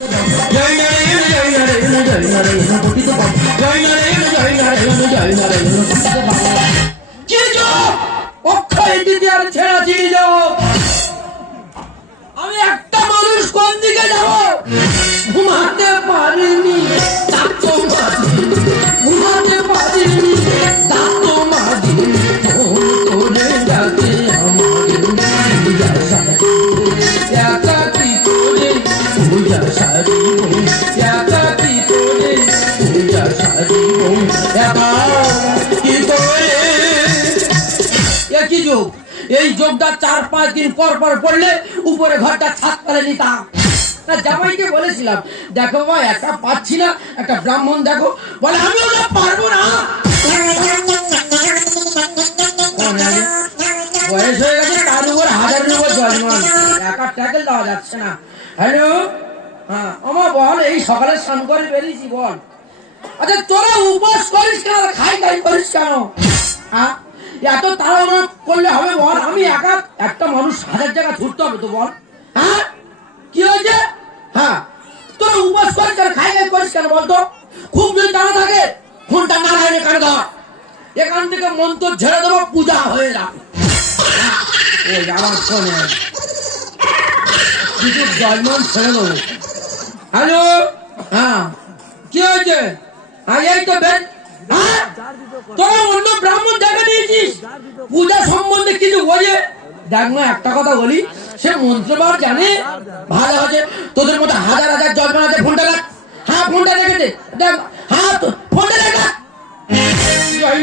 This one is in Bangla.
আমি একটা মানুষ কোন দিকে যাব ঘুমাতে পারিনি, ঘুমাতে পারিনি, একাকি করে পূজা সারিব, একাকি করে পূজা সারিব, একাকি করে। একই যোগ, এই যোগটা 4-5 দিন পর পর পড়লে উপরে ঘরটা ছাদ করে নিতাম। জামাইকে বলেছিলাম, দেখো ভাই একা পাচ্ছি না, একটা ব্রাহ্মণ দেখো। বলে আমি ওটা পারবো না, বয়স হয়ে গেছে, তার উপর 1000-এর উপর জজমান, একা ট্যাকেল দেওয়া যাচ্ছে না। হ্যালো, হ্যাঁ আমার বল, এই সকালে স্নান করে বেরিয়েছি বল। আচ্ছা তোরা উপোস করিস কেন, খাই করিস কেন? হ্যাঁ এত তাড়াহুড়ো করলে হবে বল? আমি একা, একটা মানুষ 1000 জায়গা ছুটতে হবে তো বল। হ্যাঁ কি হয়েছে? হ্যাঁ তোরা উপোস করিস কেন, খাই করিস কেন বলতো? খুব যদি জানা থাকে ফোনটা নারায়ণের কানে ধর, এখান থেকে মন্ত্র ঝেড়ে দেবো, পূজা হয়ে যাবে। আমার ফোনে কিছু জয়মান ছেড়ে দেবো। হ্যালো, হ্যাঁ কি হয়েছে? হ্যাঁ এই তো বেন, হ্যাঁ তোরা অন্য ব্রাহ্মণ দেখা নিয়েছিস, পূজা সম্বন্ধে কিছু বোঝে? দেখ না একটা কথা বলি, সে মন্ত্রবার জানে, ভালো আছে। তোদের মতো 1000 জজমান আছে, ফোনটা রাখ। হ্যাঁ ফোনটা রেখে দে, দেখ। হ্যাঁ ফোনটা রেখা। জয়